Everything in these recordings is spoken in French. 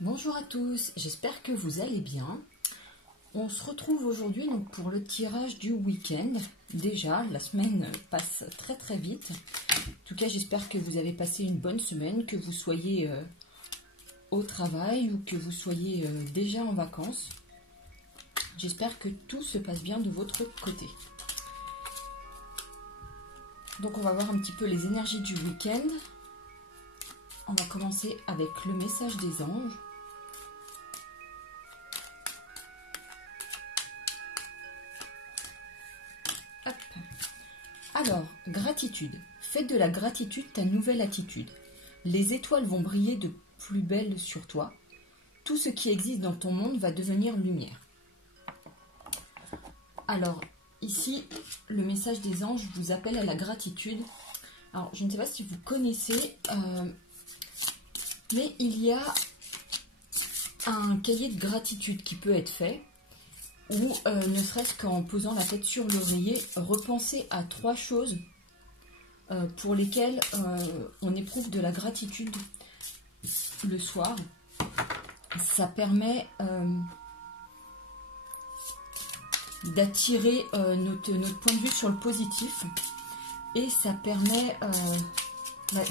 Bonjour à tous, j'espère que vous allez bien. On se retrouve aujourd'hui donc pour le tirage du week-end. Déjà, la semaine passe très très vite. En tout cas, j'espère que vous avez passé une bonne semaine, que vous soyez au travail ou que vous soyez déjà en vacances. J'espère que tout se passe bien de votre côté. Donc on va voir un petit peu les énergies du week-end. On va commencer avec le message des anges. Hop. Alors, gratitude. Fais de la gratitude ta nouvelle attitude. Les étoiles vont briller de plus belle sur toi. Tout ce qui existe dans ton monde va devenir lumière. Alors, ici, le message des anges vous appelle à la gratitude. Alors, je ne sais pas si vous connaissez, mais il y a un cahier de gratitude qui peut être fait, ou ne serait-ce qu'en posant la tête sur l'oreiller, repenser à 3 choses pour lesquelles on éprouve de la gratitude le soir. Ça permet d'attirer notre point de vue sur le positif et ça permet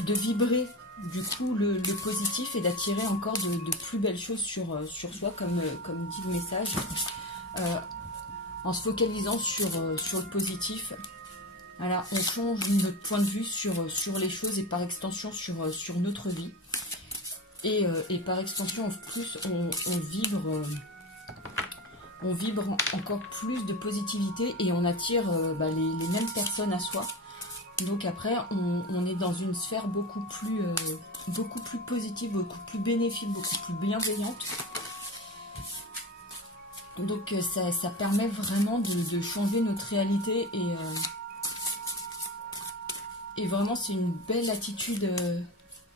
de vibrer du coup le positif et d'attirer encore de plus belles choses sur soi, comme dit le message, en se focalisant sur le positif. Voilà, on change notre point de vue sur les choses et par extension sur notre vie. Et par extension, en plus, on vibre encore plus de positivité et on attire les mêmes personnes à soi. Donc après, on est dans une sphère beaucoup plus positive, beaucoup plus bénéfique, beaucoup plus bienveillante. Donc ça permet vraiment de changer notre réalité et vraiment c'est une belle attitude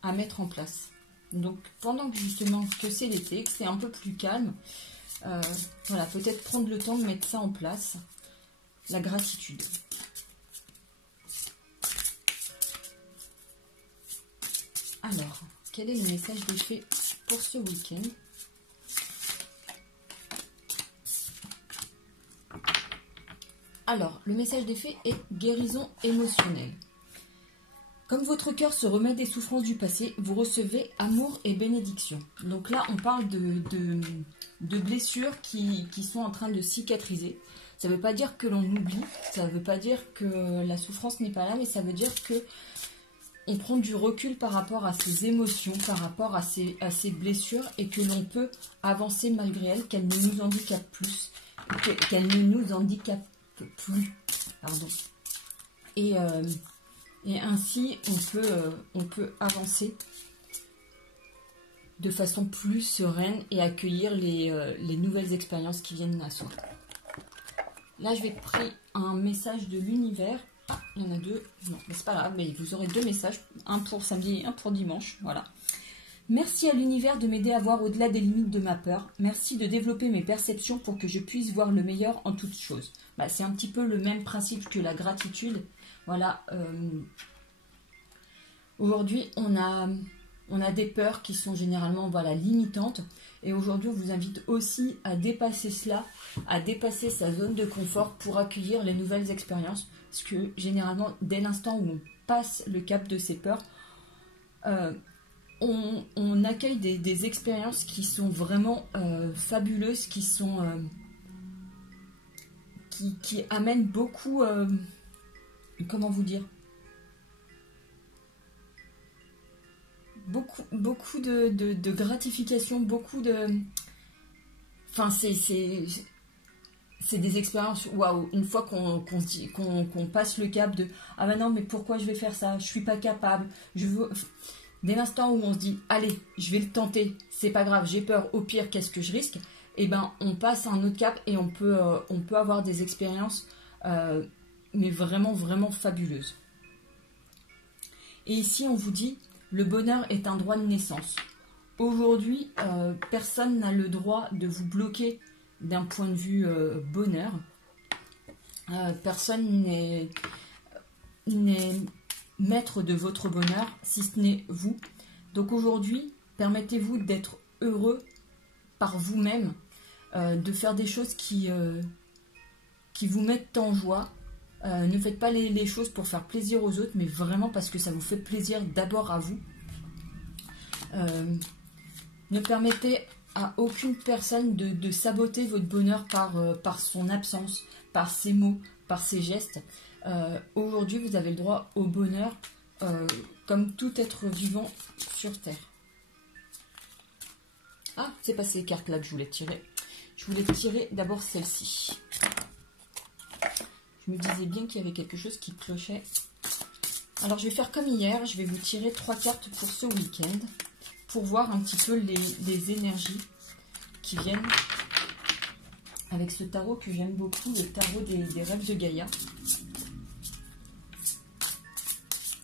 à mettre en place. Donc pendant que justement que c'est l'été, que c'est un peu plus calme, voilà, peut-être prendre le temps de mettre ça en place, la gratitude. Alors, quel est le message des fées pour ce week-end? Alors, le message des fées est guérison émotionnelle. Comme votre cœur se remet des souffrances du passé, vous recevez amour et bénédiction. Donc là, on parle de blessures qui sont en train de cicatriser. Ça ne veut pas dire que l'on oublie, ça ne veut pas dire que la souffrance n'est pas là, mais ça veut dire que on prend du recul par rapport à ses émotions, par rapport à ses blessures, et que l'on peut avancer malgré elles, qu'elles ne nous handicapent plus, qu'elles ne nous handicapent plus. Pardon. Et ainsi, on peut avancer de façon plus sereine et accueillir les nouvelles expériences qui viennent à soi. Là, je vais prendre un message de l'univers. Ah, il y en a 2. Non, mais c'est pas grave, mais vous aurez 2 messages. Un pour samedi et un pour dimanche. Voilà. Merci à l'univers de m'aider à voir au-delà des limites de ma peur. Merci de développer mes perceptions pour que je puisse voir le meilleur en toutes choses. C'est un petit peu le même principe que la gratitude. Voilà. Aujourd'hui, on a des peurs qui sont généralement limitantes. Et aujourd'hui, on vous invite aussi à dépasser cela, à dépasser sa zone de confort pour accueillir les nouvelles expériences. Parce que généralement, dès l'instant où on passe le cap de ces peurs, on accueille des expériences qui sont vraiment fabuleuses, qui amènent beaucoup, comment vous dire, beaucoup de gratification, beaucoup de... Enfin, c'est des expériences, waouh, une fois qu'on passe le cap de « Ah ben non, mais pourquoi je vais faire ça? Je suis pas capable. » Dès l'instant où on se dit « Allez, je vais le tenter, c'est pas grave, j'ai peur, au pire, qu'est-ce que je risque ?» Et ben, on passe à un autre cap et on peut avoir des expériences, mais vraiment, vraiment fabuleuses. Et ici, on vous dit « Le bonheur est un droit de naissance. » Aujourd'hui, personne n'a le droit de vous bloquer d'un point de vue bonheur. Personne n'est maître de votre bonheur, si ce n'est vous. Donc aujourd'hui, permettez-vous d'être heureux par vous-même, de faire des choses qui vous mettent en joie. Ne faites pas les choses pour faire plaisir aux autres, mais vraiment parce que ça vous fait plaisir d'abord à vous. Ne permettez à aucune personne de saboter votre bonheur par son absence, par ses mots, par ses gestes. Aujourd'hui, vous avez le droit au bonheur comme tout être vivant sur Terre. Ah, c'est pas ces cartes-là que je voulais tirer. Je voulais tirer d'abord celle-ci. Je me disais bien qu'il y avait quelque chose qui clochait. Alors, je vais faire comme hier. Je vais vous tirer 3 cartes pour ce week-end, pour voir un petit peu les énergies qui viennent avec ce tarot que j'aime beaucoup, le tarot des rêves de Gaïa.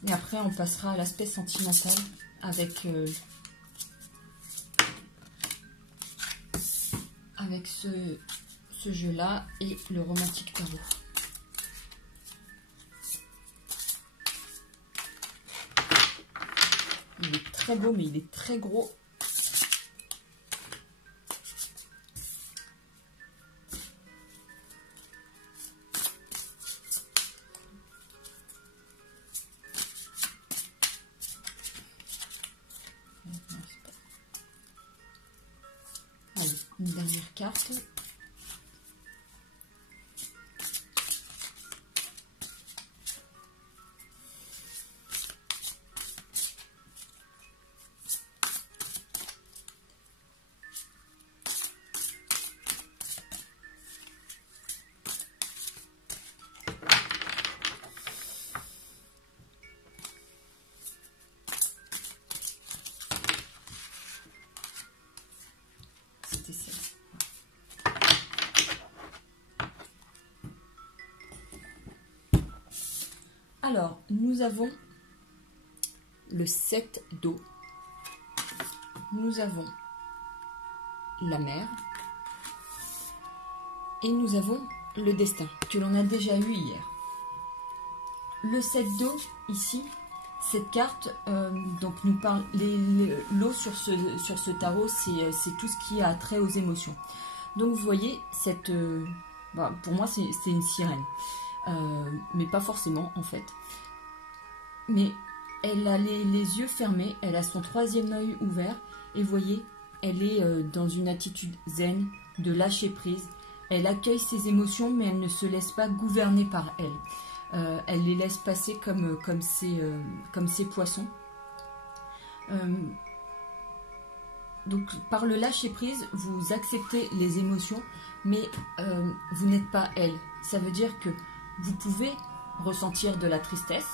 Et après, on passera à l'aspect sentimental avec ce jeu-là et le romantique tarot. Il est très beau, mais il est très gros. Allez, une dernière carte. Alors, nous avons le 7 d'eau. Nous avons la mer. Et nous avons le destin, que l'on a déjà eu hier. Le 7 d'eau, ici, cette carte, donc nous parle l'eau sur ce tarot, c'est tout ce qui a trait aux émotions. Donc vous voyez, pour moi c'est une sirène. Mais pas forcément en fait. Mais elle a les yeux fermés, elle a son 3e œil ouvert, et vous voyez, elle est dans une attitude zen, de lâcher prise. Elle accueille ses émotions, mais elle ne se laisse pas gouverner par elle. Elle les laisse passer comme ces poissons. Donc par le lâcher prise, vous acceptez les émotions, mais vous n'êtes pas elle. Ça veut dire que vous pouvez ressentir de la tristesse,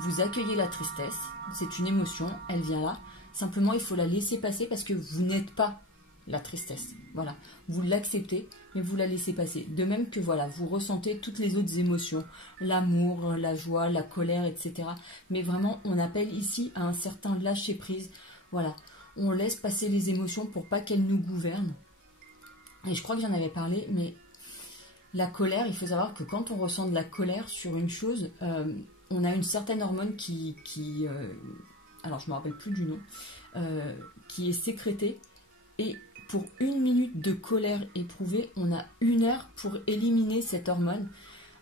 vous accueillez la tristesse, c'est une émotion, elle vient là. Simplement, il faut la laisser passer parce que vous n'êtes pas la tristesse. Voilà, vous l'acceptez, mais vous la laissez passer. De même que voilà, vous ressentez toutes les autres émotions, l'amour, la joie, la colère, etc. Mais vraiment, on appelle ici à un certain lâcher prise. Voilà, on laisse passer les émotions pour pas qu'elles nous gouvernent. Et je crois que j'en avais parlé, mais la colère, il faut savoir que quand on ressent de la colère sur une chose, on a une certaine hormone alors je ne me rappelle plus du nom, qui est sécrétée. Et pour 1 minute de colère éprouvée, on a 1 heure pour éliminer cette hormone.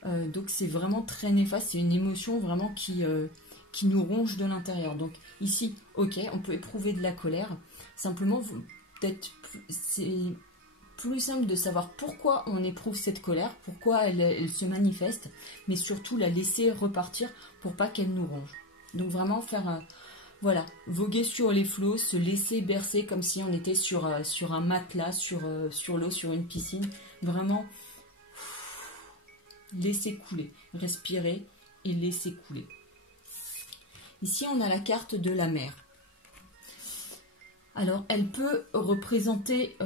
Donc c'est vraiment très néfaste, c'est une émotion vraiment qui nous ronge de l'intérieur. Donc ici, ok, on peut éprouver de la colère. Simplement, c'est plus simple de savoir pourquoi on éprouve cette colère, pourquoi elle se manifeste, mais surtout la laisser repartir pour pas qu'elle nous ronge. Donc vraiment faire, voilà, voguer sur les flots, se laisser bercer comme si on était sur un matelas, sur l'eau, sur une piscine. Vraiment, laisser couler, respirer et laisser couler. Ici, on a la carte de la mer. Alors, elle peut représenter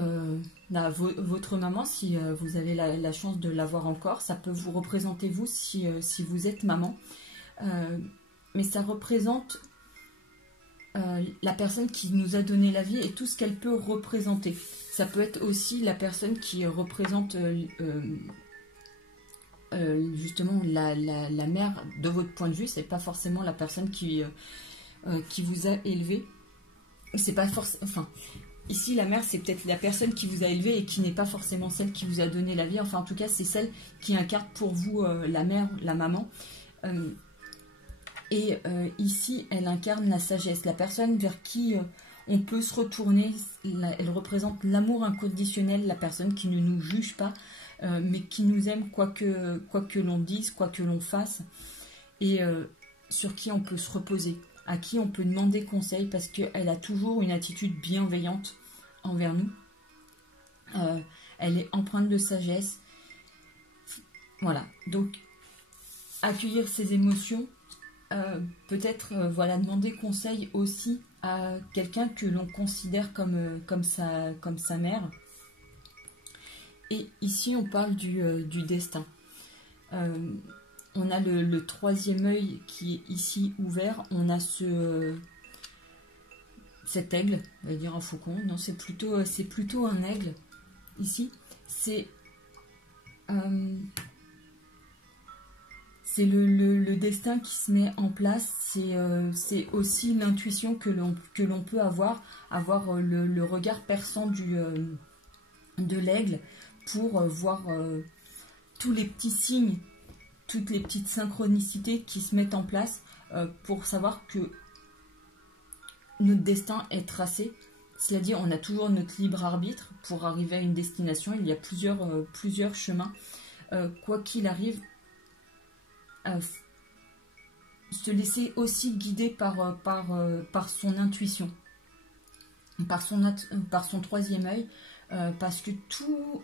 votre maman, si vous avez la chance de l'avoir encore. Ça peut vous représenter vous, si vous êtes maman. Mais ça représente la personne qui nous a donné la vie et tout ce qu'elle peut représenter. Ça peut être aussi la personne qui représente justement la mère de votre point de vue. C'est pas forcément la personne qui vous a élevé. C'est pas forcément... Enfin, ici, la mère, c'est peut-être la personne qui vous a élevé et qui n'est pas forcément celle qui vous a donné la vie. Enfin, en tout cas, c'est celle qui incarne pour vous la mère, la maman. Ici, elle incarne la sagesse, la personne vers qui on peut se retourner. Elle représente l'amour inconditionnel, la personne qui ne nous juge pas, mais qui nous aime quoi que l'on dise, quoi que l'on fasse, et sur qui on peut se reposer, à qui on peut demander conseil, parce qu'elle a toujours une attitude bienveillante envers nous. Elle est empreinte de sagesse. Voilà, donc accueillir ses émotions, peut-être voilà, demander conseil aussi à quelqu'un que l'on considère comme sa mère. Et ici, on parle du destin. On a le troisième œil qui est ici ouvert. On a cet aigle, on va dire un faucon. Non, c'est plutôt un aigle. Ici, c'est le destin qui se met en place. C'est aussi l'intuition que l'on peut avoir le regard perçant de l'aigle pour voir tous les petits signes, toutes les petites synchronicités qui se mettent en place pour savoir que notre destin est tracé. Cela dit, on a toujours notre libre arbitre pour arriver à une destination. Il y a plusieurs chemins. Quoi qu'il arrive, se laisser aussi guider par son intuition, par son troisième œil, parce que tout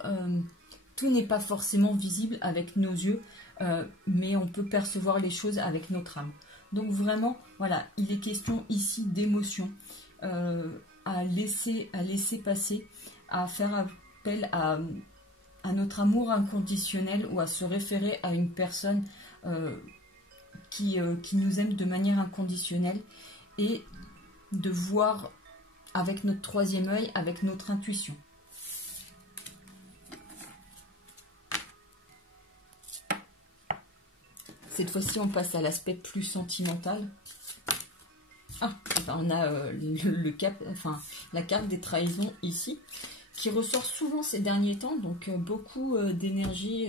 n'est pas forcément visible avec nos yeux, mais on peut percevoir les choses avec notre âme. Donc vraiment, voilà, il est question ici d'émotion, à laisser passer, à faire appel à notre amour inconditionnel, ou à se référer à une personne qui nous aime de manière inconditionnelle, et de voir avec notre troisième œil, avec notre intuition. Cette fois-ci, on passe à l'aspect plus sentimental. On a la carte des trahisons ici, qui ressort souvent ces derniers temps, donc beaucoup d'énergie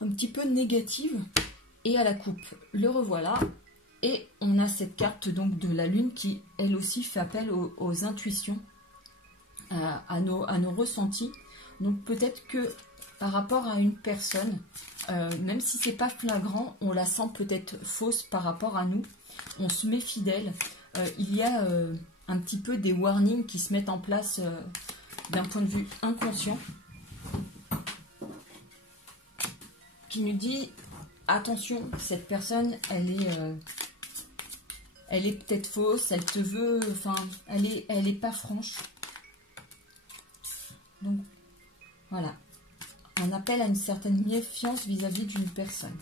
un petit peu négative. Et à la coupe, le revoilà. Et on a cette carte donc de la lune qui, elle aussi, fait appel aux intuitions, à nos ressentis. Donc peut-être que par rapport à une personne, même si c'est pas flagrant, on la sent peut-être fausse par rapport à nous. On se met fidèle. Il y a un petit peu des warnings qui se mettent en place d'un point de vue inconscient, qui nous dit attention, cette personne, elle est peut-être fausse, elle te veut, elle est pas franche. Donc voilà, on appelle à une certaine méfiance vis-à-vis d'une personne.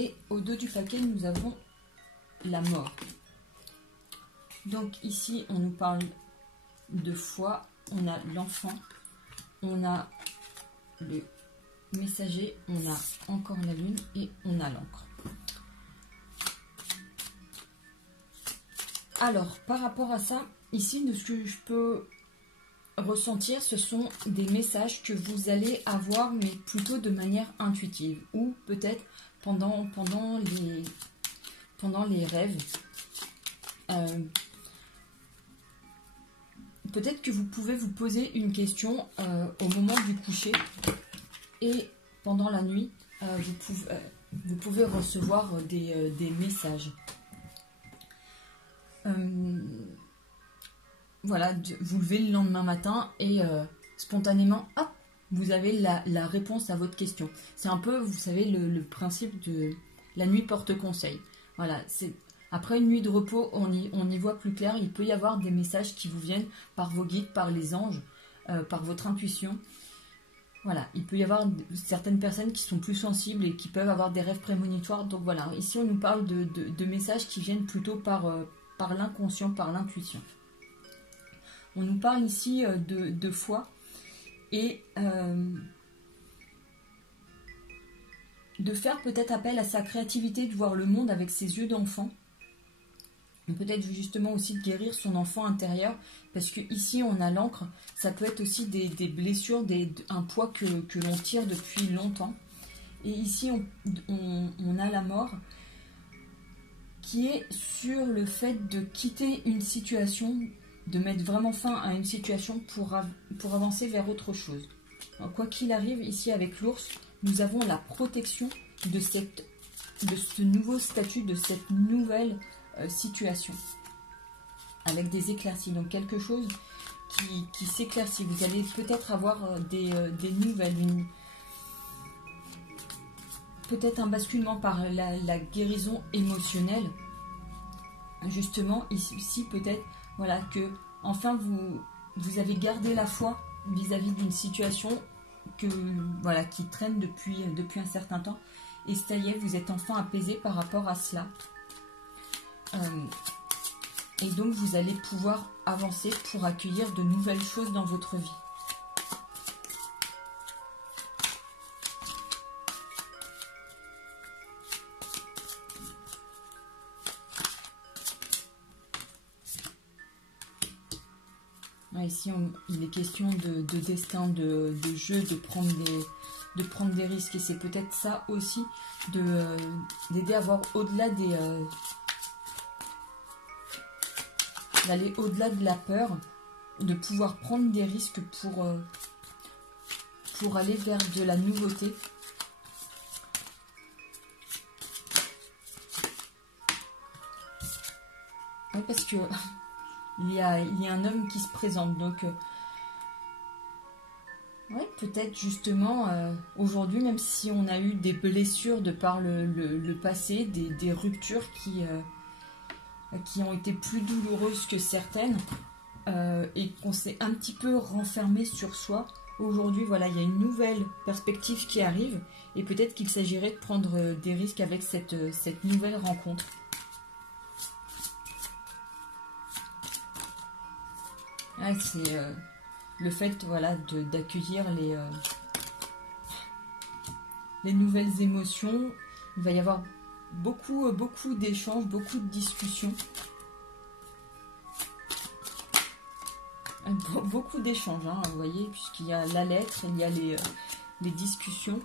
Et au dos du paquet, nous avons la mort. Donc ici, on nous parle de foi, on a l'enfant, on a le messager, on a encore la lune et on a l'encre. Alors, par rapport à ça, ici, de ce que je peux ressentir, ce sont des messages que vous allez avoir, mais plutôt de manière intuitive, ou peut-être pendant les rêves. Peut-être que vous pouvez vous poser une question au moment du coucher, et pendant la nuit, vous pouvez recevoir des messages. Voilà, vous levez le lendemain matin et spontanément, hop, vous avez la réponse à votre question. C'est un peu, vous savez, le principe de la nuit porte conseil. Voilà, c'est après une nuit de repos, on y voit plus clair. Il peut y avoir des messages qui vous viennent par vos guides, par les anges, par votre intuition. Voilà, il peut y avoir certaines personnes qui sont plus sensibles et qui peuvent avoir des rêves prémonitoires. Donc voilà, ici on nous parle de messages qui viennent plutôt par l'inconscient, par l'intuition. On nous parle ici de foi et de faire peut-être appel à sa créativité, de voir le monde avec ses yeux d'enfant. Peut-être justement aussi de guérir son enfant intérieur, parce que ici on a l'encre, ça peut être aussi des blessures, un poids que l'on tire depuis longtemps. Et ici on a la mort qui est sur le fait de quitter une situation, de mettre vraiment fin à une situation pour avancer vers autre chose. Alors, quoi qu'il arrive, ici avec l'ours, nous avons la protection de ce nouveau statut, de cette nouvelle situation, avec des éclaircies. Donc quelque chose qui s'éclaircit. Vous allez peut-être avoir des nouvelles, peut-être un basculement par la guérison émotionnelle. Justement, ici peut-être, voilà, que enfin vous avez gardé la foi vis-à-vis d'une situation voilà, qui traîne depuis un certain temps. Et ça y est, vous êtes enfin apaisé par rapport à cela. Et donc vous allez pouvoir avancer pour accueillir de nouvelles choses dans votre vie. Ici il est question de destin, de jeu, de prendre des risques. Et c'est peut-être ça aussi, d'aider à voir au-delà d'aller au-delà de la peur, de pouvoir prendre des risques pour aller vers de la nouveauté. Oui, parce que il y a un homme qui se présente, donc ouais, peut-être justement aujourd'hui, même si on a eu des blessures de par le passé, des ruptures qui ont été plus douloureuses que certaines, et qu'on s'est un petit peu renfermé sur soi. Aujourd'hui, voilà, il y a une nouvelle perspective qui arrive, et peut-être qu'il s'agirait de prendre des risques avec cette nouvelle rencontre. Ah, c'est le fait, voilà, d'accueillir les nouvelles émotions. Il va y avoir beaucoup d'échanges, beaucoup de discussions. Beaucoup d'échanges, hein, vous voyez, puisqu'il y a la lettre, il y a les discussions.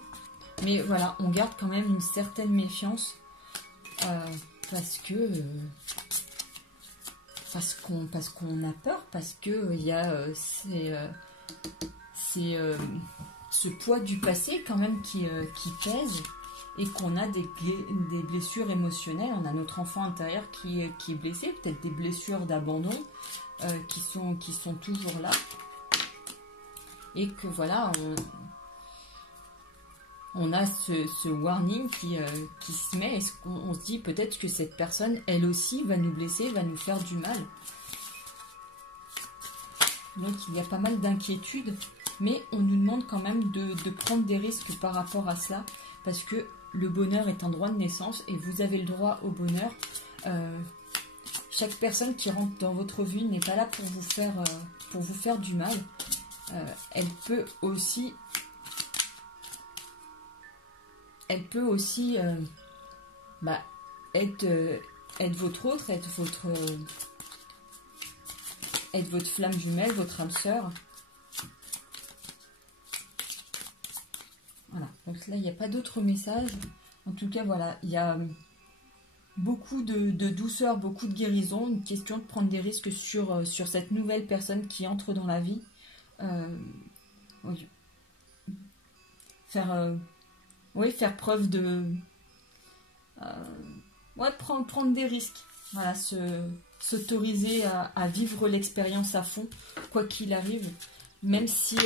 Mais voilà, on garde quand même une certaine méfiance parce qu'on a peur, parce que il y a ce poids du passé quand même qui pèse, et qu'on a des blessures émotionnelles. On a notre enfant intérieur qui est blessé, peut-être des blessures d'abandon qui sont toujours là, et que voilà, on a ce warning qui se met, et on se dit peut-être que cette personne, elle aussi, va nous blesser, va nous faire du mal. Donc il y a pas mal d'inquiétudes, mais on nous demande quand même de prendre des risques par rapport à cela, parce que le bonheur est un droit de naissance, et vous avez le droit au bonheur. Chaque personne qui rentre dans votre vie n'est pas là pour vous faire du mal. Elle peut aussi être votre autre, être votre flamme jumelle, votre âme sœur. Voilà, donc là il n'y a pas d'autre message. En tout cas, voilà, il y a beaucoup de douceur, beaucoup de guérison, une question de prendre des risques sur cette nouvelle personne qui entre dans la vie. Oui. Faire preuve de... prendre des risques. Voilà, s'autoriser à vivre l'expérience à fond, quoi qu'il arrive. Même si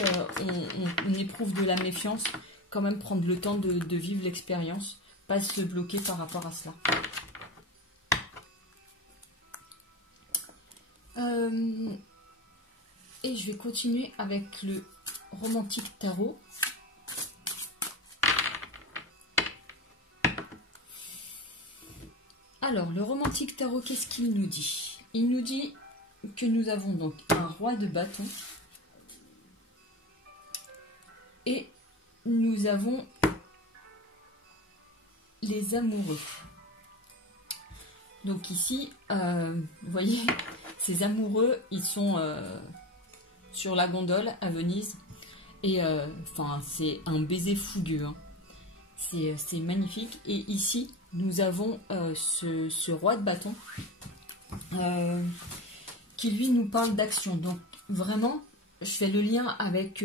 on éprouve de la méfiance, quand même prendre le temps de vivre l'expérience, pas se bloquer par rapport à cela. Et je vais continuer avec le romantique tarot. Alors, le romantique tarot, qu'est-ce qu'il nous dit? Il nous dit que nous avons donc un roi de bâton et nous avons les amoureux. Donc ici, vous voyez, ces amoureux, ils sont sur la gondole à Venise. Et enfin, c'est un baiser fougueux. Hein. C'est magnifique. Et ici, nous avons ce roi de bâton qui, lui, nous parle d'action. Donc, vraiment, je fais le lien avec,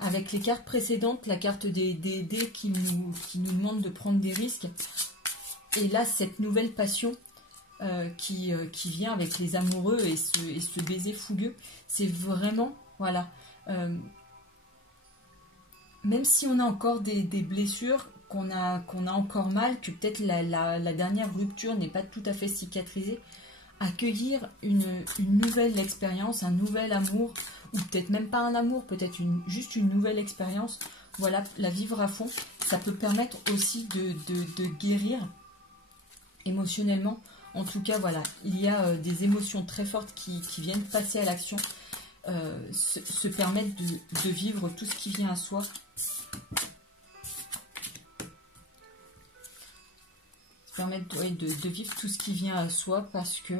avec les cartes précédentes, la carte des dés qui nous demande de prendre des risques. Et là, cette nouvelle passion qui vient avec les amoureux et ce baiser fougueux, c'est vraiment, voilà, même si on a encore des blessures, qu'on a encore mal, que peut-être la dernière rupture n'est pas tout à fait cicatrisée, accueillir une nouvelle expérience, un nouvel amour, ou peut-être même pas un amour, peut-être juste une nouvelle expérience, voilà, la vivre à fond, ça peut permettre aussi de guérir émotionnellement. En tout cas, voilà, il y a des émotions très fortes qui viennent passer à l'action, se permettre de vivre tout ce qui vient à soi. Se permettre de vivre tout ce qui vient à soi parce que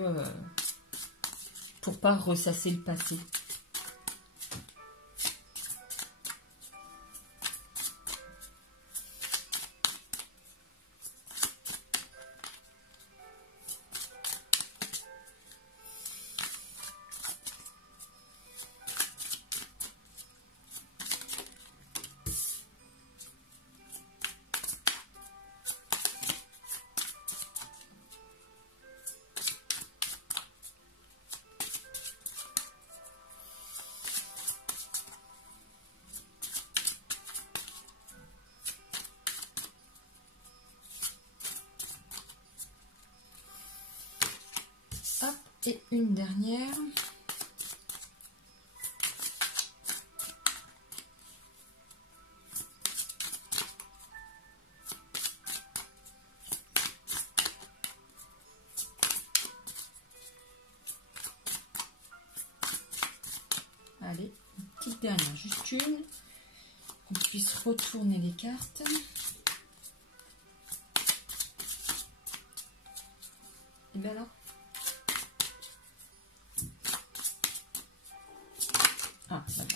pour pas ressasser le passé. Hop, et une dernière. Allez, une petite dernière, juste une, qu'on puisse retourner les cartes. Et bien là. Ah, ça va.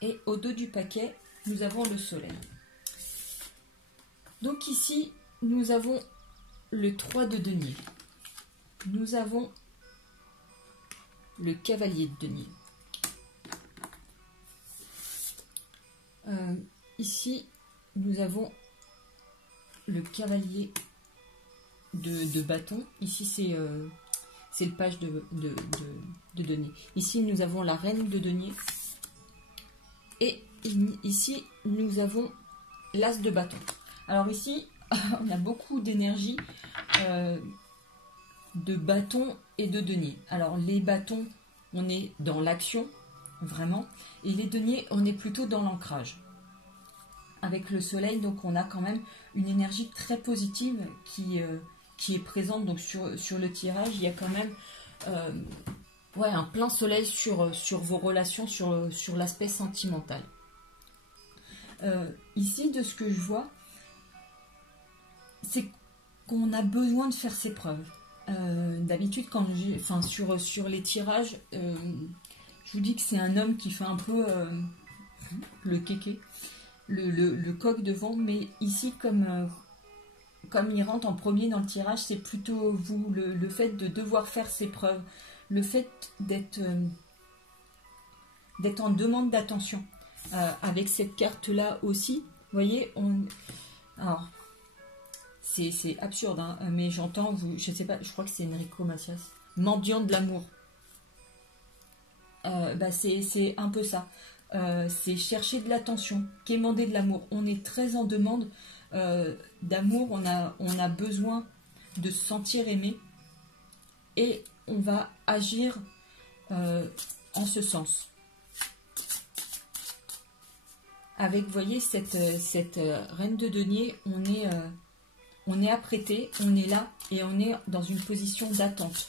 Et au dos du paquet, nous avons le soleil. Donc ici, nous avons le 3 de denier. Nous avons le cavalier de denier. Ici, nous avons le cavalier de bâton. Ici, c'est le page de denier. Ici, nous avons la reine de denier. Et ici, nous avons l'as de bâton. Alors ici, on a beaucoup d'énergie de bâton et de denier. Alors les bâtons, on est dans l'action, vraiment. Et les deniers, on est plutôt dans l'ancrage. Avec le soleil, donc on a quand même une énergie très positive qui est présente donc sur le tirage. Il y a quand même ouais, un plein soleil sur vos relations, sur l'aspect sentimental. Ici, de ce que je vois, c'est qu'on a besoin de faire ses preuves. D'habitude, quand sur les tirages, je vous dis que c'est un homme qui fait un peu le kéké, le coq devant, mais ici, comme il rentre en premier dans le tirage, c'est plutôt vous, le fait de devoir faire ses preuves, le fait d'être en demande d'attention. Avec cette carte-là aussi, vous voyez, alors, c'est absurde, hein, mais j'entends, je sais pas, je crois que c'est Enrico Macias, mendiant de l'amour. C'est un peu ça. C'est chercher de l'attention, quémander de l'amour. On est très en demande d'amour, on a besoin de se sentir aimé et on va agir en ce sens. Avec, vous voyez, cette reine de denier, on est on est apprêté, on est là et on est dans une position d'attente.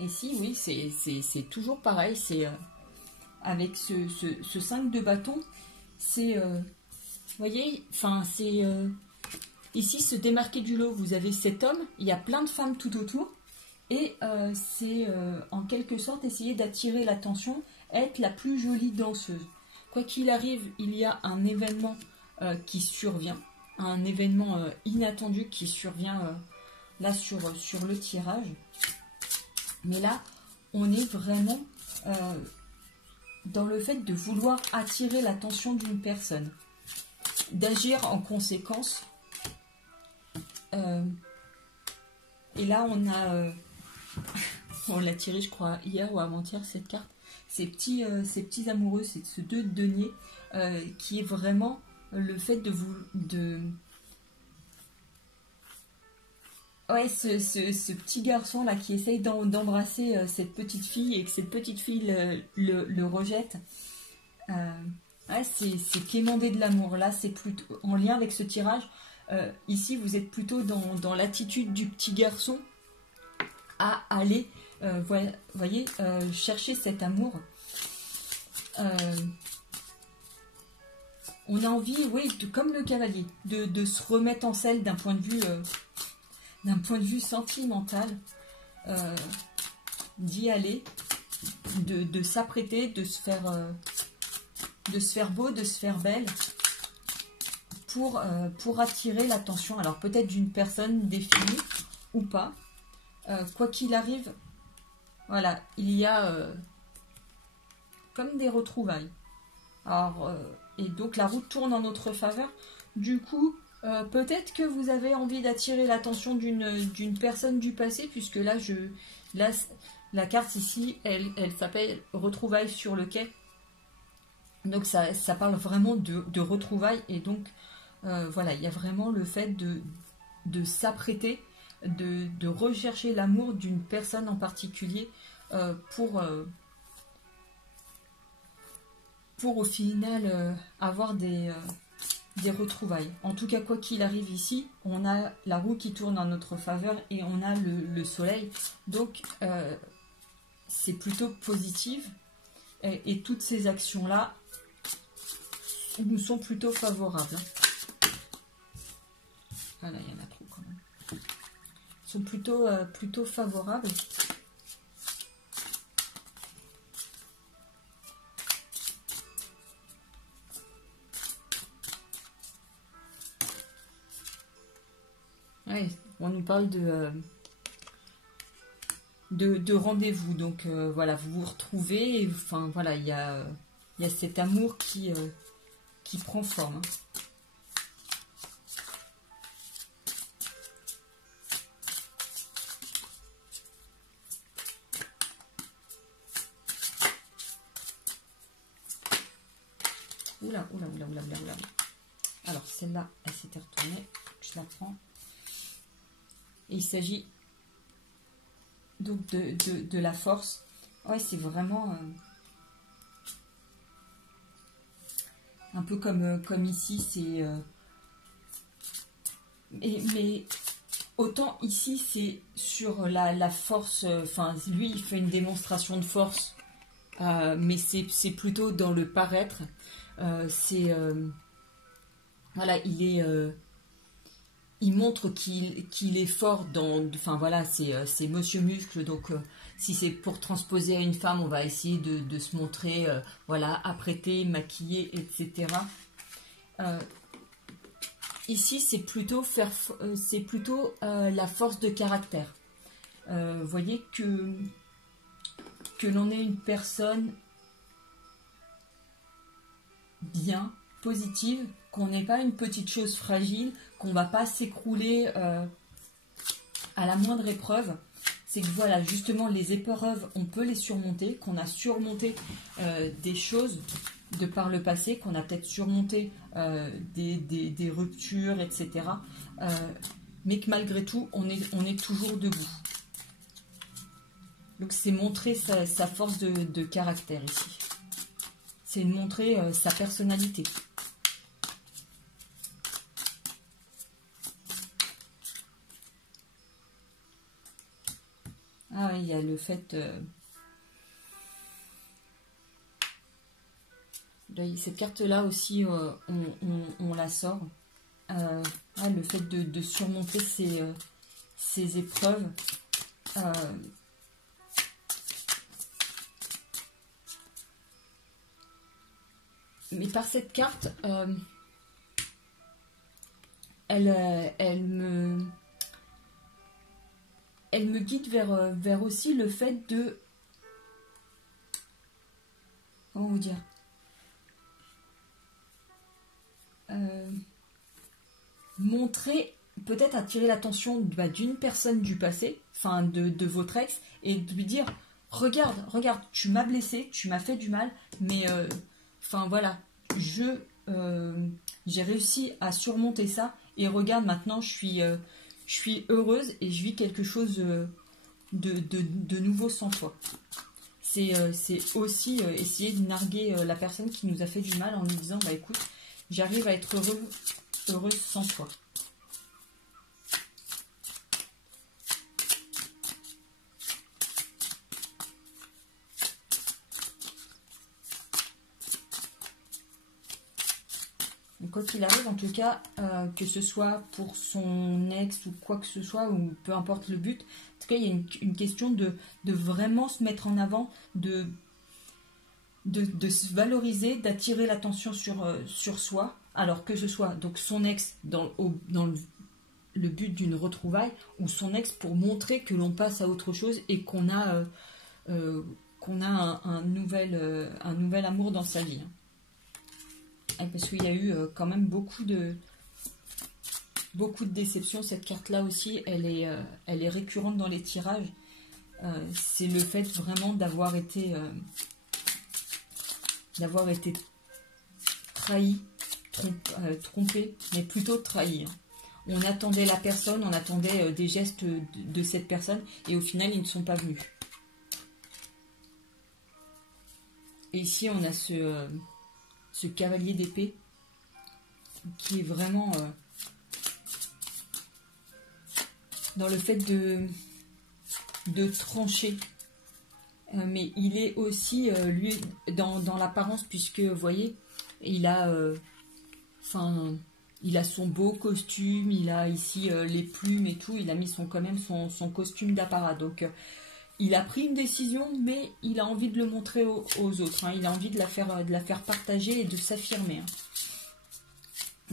Ici, oui, c'est toujours pareil, c'est avec ce 5 de bâton, c'est, vous voyez, enfin, c'est ici se démarquer du lot. Vous avez cet homme, il y a plein de femmes tout autour, et c'est en quelque sorte essayer d'attirer l'attention, être la plus jolie danseuse. Quoi qu'il arrive, il y a un événement qui survient, un événement inattendu qui survient là sur le tirage. Mais là, on est vraiment dans le fait de vouloir attirer l'attention d'une personne, d'agir en conséquence. Et là, on a, on l'a tiré, je crois, hier ou avant-hier, cette carte. Ces petits amoureux, c'est ce 2 de denier, qui est vraiment le fait de vous... Ouais, ce petit garçon là qui essaye d'embrasser cette petite fille et que cette petite fille le rejette. Ouais, c'est quémander de l'amour. Là, c'est plutôt en lien avec ce tirage. Ici, vous êtes plutôt dans l'attitude du petit garçon à aller, voyez, chercher cet amour. On a envie, oui, comme le cavalier, de se remettre en selle d'un point de vue sentimental, d'y aller, de s'apprêter, de se faire beau, de se faire belle, pour attirer l'attention. Alors peut-être d'une personne définie ou pas. Quoi qu'il arrive, voilà, il y a comme des retrouvailles. Alors, et donc la roue tourne en notre faveur. Du coup, peut-être que vous avez envie d'attirer l'attention d'une personne du passé, puisque là, la carte ici, elle s'appelle retrouvailles sur le quai. Donc ça parle vraiment de retrouvailles, et donc voilà, il y a vraiment le fait de s'apprêter, de rechercher l'amour d'une personne en particulier pour au final avoir des retrouvailles. En tout cas, quoi qu'il arrive ici, on a la roue qui tourne en notre faveur et on a le soleil. Donc, c'est plutôt positif. Et toutes ces actions-là nous sont plutôt favorables. Ah là, il y en a trop quand même. Sont plutôt favorables. Ouais, on nous parle de rendez-vous. Donc voilà, vous vous retrouvez. Et, enfin voilà, il y a cet amour qui prend forme. Hein. Oula. Alors, celle-là, elle s'était retournée. Je la prends. Et il s'agit donc de la force. Ouais, c'est vraiment un peu comme ici. C'est mais autant ici, c'est sur la force. Enfin, lui, il fait une démonstration de force. Mais c'est plutôt dans le paraître. Voilà, il montre qu'il est fort enfin voilà, c'est Monsieur Muscle. Donc si c'est pour transposer à une femme, on va essayer de se montrer voilà, apprêté, maquillé, etc. Ici, c'est plutôt la force de caractère. Vous voyez que l'on est une personne bien, positive, qu'on n'est pas une petite chose fragile, qu'on ne va pas s'écrouler à la moindre épreuve. C'est que voilà, justement, les épreuves, on peut les surmonter, qu'on a surmonté des choses de par le passé, qu'on a peut-être surmonté des ruptures, etc. Mais que malgré tout, on est toujours debout. Donc c'est montrer sa force de caractère ici. C'est de montrer sa personnalité. Ah, il y a le fait... cette carte-là aussi, on la sort. Le fait de surmonter ces épreuves. Mais par cette carte, elle me guide vers aussi le fait de... Comment vous dire, montrer, peut-être attirer l'attention d'une personne du passé, enfin de votre ex, et de lui dire, regarde, tu m'as blessé, tu m'as fait du mal, mais enfin voilà, j'ai réussi à surmonter ça, et regarde, maintenant je suis heureuse et je vis quelque chose de nouveau sans toi. C'est aussi essayer de narguer la personne qui nous a fait du mal en lui disant, bah écoute, j'arrive à être heureuse sans toi. Donc, quoi qu'il arrive, en tout cas, que ce soit pour son ex ou quoi que ce soit, ou peu importe le but, en tout cas, il y a une question de vraiment se mettre en avant, de se valoriser, d'attirer l'attention sur soi, alors que ce soit donc son ex dans le but d'une retrouvaille, ou son ex pour montrer que l'on passe à autre chose et qu'on a un nouvel amour dans sa vie. Parce qu'il y a eu quand même beaucoup de déceptions. Cette carte-là aussi, elle est récurrente dans les tirages. C'est le fait vraiment d'avoir été trahi, trompé, mais plutôt trahi. On attendait la personne, on attendait des gestes de cette personne, et au final, ils ne sont pas venus. Et ici, on a ce cavalier d'épée qui est vraiment dans le fait de trancher. Mais il est aussi, lui, dans l'apparence, puisque, vous voyez, il a son beau costume, il a ici les plumes et tout, il a mis quand même son costume d'apparat. Donc, il a pris une décision, mais il a envie de le montrer aux autres. Hein. Il a envie de la faire partager et de s'affirmer. Hein.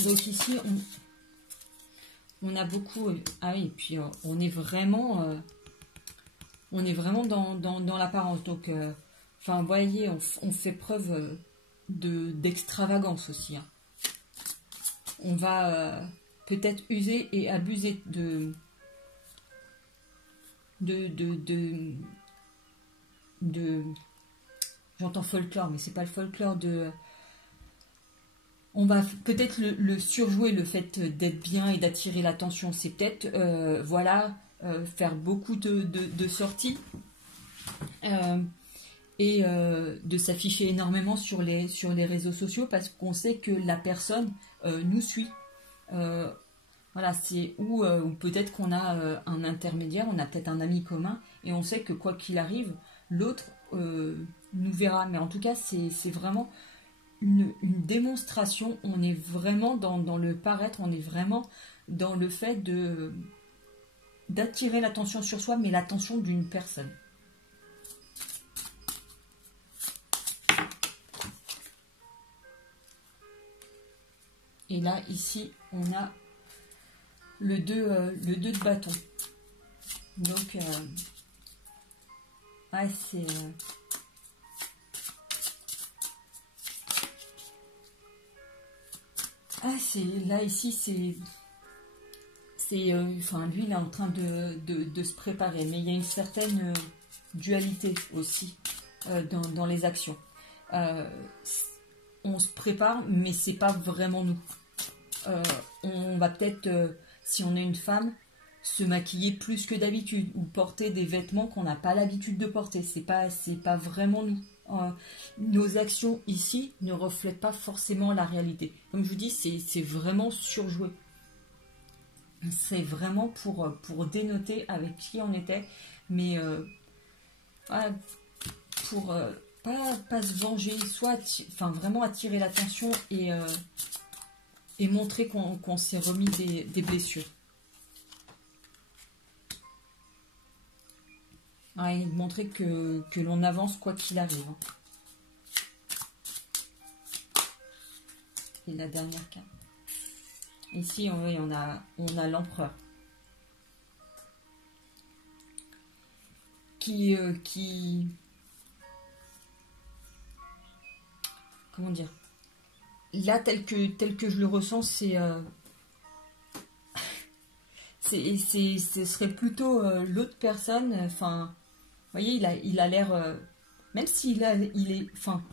Donc ici, on a beaucoup... Ah oui, et puis on est vraiment dans l'apparence. Donc, vous voyez, on fait preuve d'extravagance aussi. Hein. On va peut-être user et abuser j'entends folklore, mais c'est pas le folklore on va peut-être le surjouer, le fait d'être bien et d'attirer l'attention. C'est peut-être faire beaucoup de sorties et de s'afficher énormément sur les réseaux sociaux, parce qu'on sait que la personne nous suit. Voilà, c'est ou peut-être qu'on a un intermédiaire, on a peut-être un ami commun, et on sait que quoi qu'il arrive, l'autre nous verra. Mais en tout cas, c'est vraiment une démonstration. On est vraiment dans le paraître, on est vraiment dans le fait d'attirer l'attention sur soi, mais l'attention d'une personne. Et là, ici, on a le 2 de bâton. Donc, c'est... là, ici, lui, il est en train de se préparer. Mais il y a une certaine dualité aussi dans les actions. On se prépare, mais c'est pas vraiment nous. On va peut-être, si on est une femme, se maquiller plus que d'habitude, ou porter des vêtements qu'on n'a pas l'habitude de porter. C'est pas vraiment nous. nos actions ici ne reflètent pas forcément la réalité. Comme je vous dis, c'est vraiment surjoué. C'est vraiment pour dénoter avec qui on était, mais pour pas se venger, soit vraiment attirer l'attention et montrer qu'on s'est remis des blessures. Et montrer que l'on avance quoi qu'il arrive. Et la dernière carte. Ici, on a l'empereur. Qui comment dire, là tel que je le ressens, ce serait plutôt l'autre personne. Enfin, vous voyez, il a l'air, même s'il est, enfin,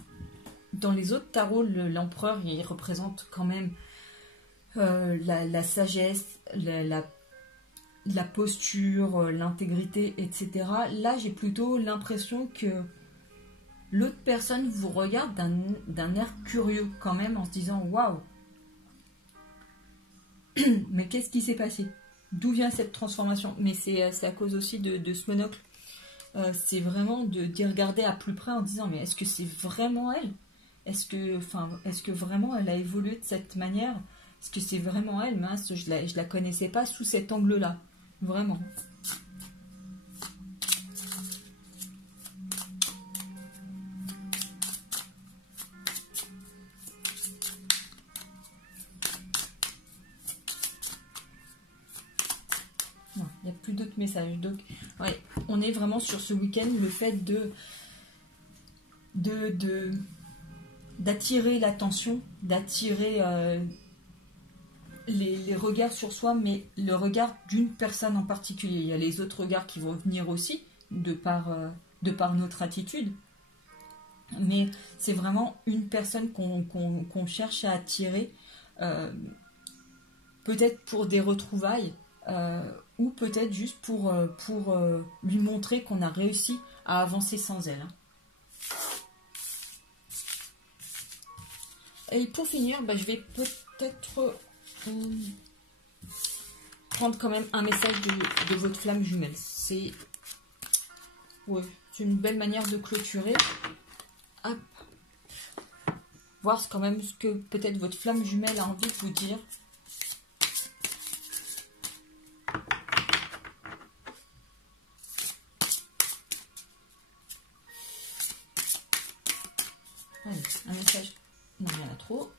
dans les autres tarots, l'empereur, il représente quand même la sagesse, la posture, l'intégrité, etc. Là, j'ai plutôt l'impression que l'autre personne vous regarde d'un air curieux quand même, en se disant waouh, mais qu'est-ce qui s'est passé? D'où vient cette transformation? Mais c'est à cause aussi de ce monocle. C'est vraiment d'y regarder à plus près en disant mais est-ce que c'est vraiment elle? Est-ce que vraiment elle a évolué de cette manière? Est-ce que c'est vraiment elle? Mince, je la connaissais pas sous cet angle-là. Vraiment. Il n'y a plus d'autres messages. Donc, ouais, on est vraiment sur ce week-end, le fait d'attirer l'attention, d'attirer les regards sur soi, mais le regard d'une personne en particulier. Il y a les autres regards qui vont venir aussi, de par notre attitude. Mais c'est vraiment une personne qu'on cherche à attirer, peut-être pour des retrouvailles, ou peut-être juste pour lui montrer qu'on a réussi à avancer sans elle. Et pour finir, je vais peut-être prendre quand même un message de votre flamme jumelle. C'est une belle manière de clôturer. Hop. Voir quand même ce que peut-être votre flamme jumelle a envie de vous dire. Allez, un message. Non, il y en a trop.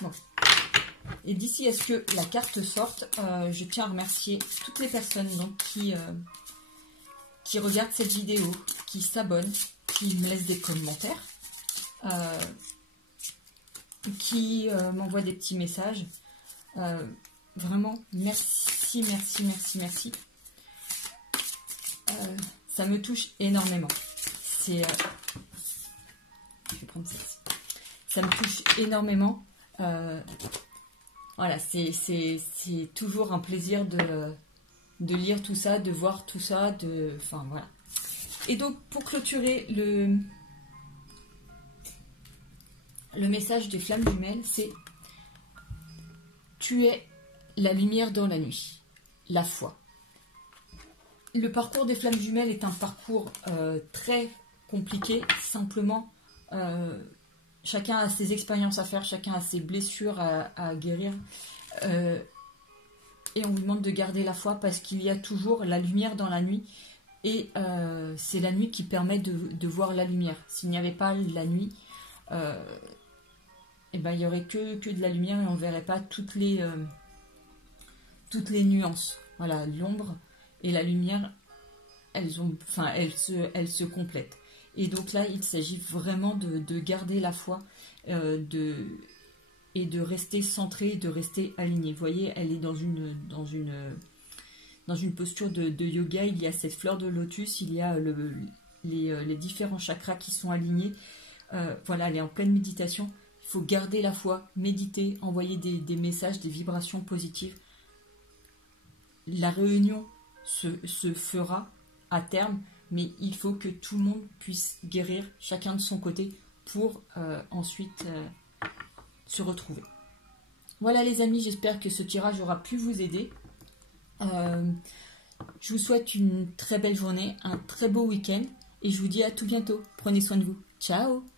Bon. Et d'ici à ce que la carte sorte, je tiens à remercier toutes les personnes donc, qui regardent cette vidéo, qui s'abonnent, qui me laissent des commentaires, qui m'envoient des petits messages. Vraiment, merci, merci, merci, merci. Ça me touche énormément. Je vais prendre celle-ci. Ça me touche énormément. Voilà, c'est toujours un plaisir de lire tout ça, de voir tout ça, enfin voilà. Et donc pour clôturer le message des flammes jumelles, c'est: tu es la lumière dans la nuit, la foi. Le parcours des flammes jumelles est un parcours très compliqué, simplement chacun a ses expériences à faire, chacun a ses blessures à guérir. Et on vous demande de garder la foi parce qu'il y a toujours la lumière dans la nuit. Et c'est la nuit qui permet de voir la lumière. S'il n'y avait pas la nuit, il n'y aurait que de la lumière et on ne verrait pas toutes les nuances. Voilà, l'ombre et la lumière, elles se complètent. Et donc là, il s'agit vraiment de garder la foi et de rester centré, de rester aligné. Vous voyez, elle est dans dans une posture de yoga, il y a cette fleur de lotus, il y a les différents chakras qui sont alignés. Voilà, elle est en pleine méditation. Il faut garder la foi, méditer, envoyer des messages, des vibrations positives. La réunion se fera à terme, mais il faut que tout le monde puisse guérir chacun de son côté pour ensuite se retrouver. Voilà les amis, j'espère que ce tirage aura pu vous aider. Je vous souhaite une très belle journée, un très beau week-end et je vous dis à tout bientôt. Prenez soin de vous. Ciao!